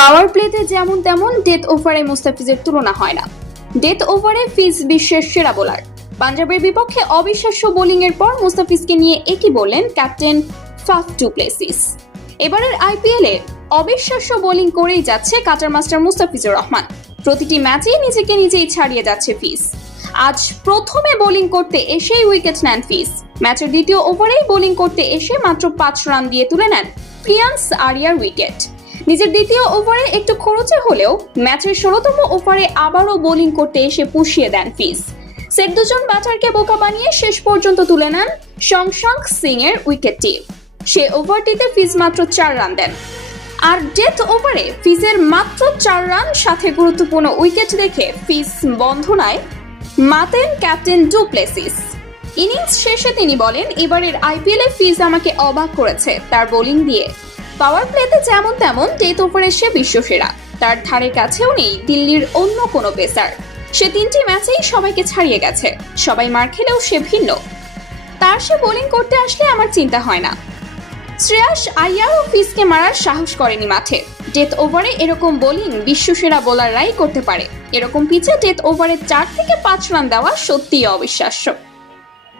পাওয়ার প্লেতে যেমন তেমন ডেথ ওভারে মুস্তাফিজের তুলনা হয় না। ডেথ ওভারে ফিজ বিশ্বের সেরা বোলার। পাঞ্জাবের বিপক্ষে অবিশ্বাস্য বোলিংয়ের পর মুস্তাফিজকে নিয়ে একই বললেন ক্যাপ্টেন ফাফ টু প্লেসিস। এবারের আইপিএল অবিশ্বাস্য বোলিং করেই যাচ্ছে কাটার মাস্টার মুস্তাফিজুর রহমান। প্রতিটি ম্যাচেই নিজেকে নিজেই ছাড়িয়ে যাচ্ছে ফিস আজ প্রথমে বোলিং করতে এসেই উইকেট নেন ফিস ম্যাচের দ্বিতীয় ওভারেই বোলিং করতে এসে মাত্র পাঁচ রান দিয়ে তুলে নেন প্রিয়ান্স আরিয়ার উইকেট। নিজের দ্বিতীয় ওভারে একটু খরচে হলেও ম্যাচের ষোলোতম ওভারে আবারও বোলিং করতে এসে পুষিয়ে দেন ফিস। সেট দুজন ব্যাটারকে বোকা বানিয়ে শেষ পর্যন্ত তুলে নেন সংশাঙ্ক সিং এর উইকেটটি সে ওভারটিতে ফিজ মাত্র চার রান দেন। আর ডেথ ওভারে ফিজের মাত্র চার রান সাথে গুরুত্বপূর্ণ উইকেট দেখে ফিজ বন্ধনায় মাতেন ক্যাপ্টেন ডুপ্লেসিস। ইনিংস শেষে তিনি বলেন, এবারের আইপিএলে ফিজ আমাকে অবাক করেছে তার বোলিং দিয়ে। পাওয়ার প্লেতে যেমন তেমন ডেথ ওভারে সে বিশ্বসেরা তার ধারে কাছেও নেই দিল্লির অন্য কোনো পেসার। সে তিনটি ম্যাচেই সবাইকে ছাড়িয়ে গেছে। সবাই মার খেলেও সে ভিন্ন। তার সে বোলিং করতে আসলে আমার চিন্তা হয় না। শ্রেয়াস আইয়ার ও ফিসকে মারার সাহস করেনি মাঠে। ডেথ ওভারে এরকম বোলিং বিশ্বসেরা বোলাররাই করতে পারে। এরকম পিচে ডেথ ওভারে চার থেকে পাঁচ রান দেওয়া সত্যিই অবিশ্বাস্য।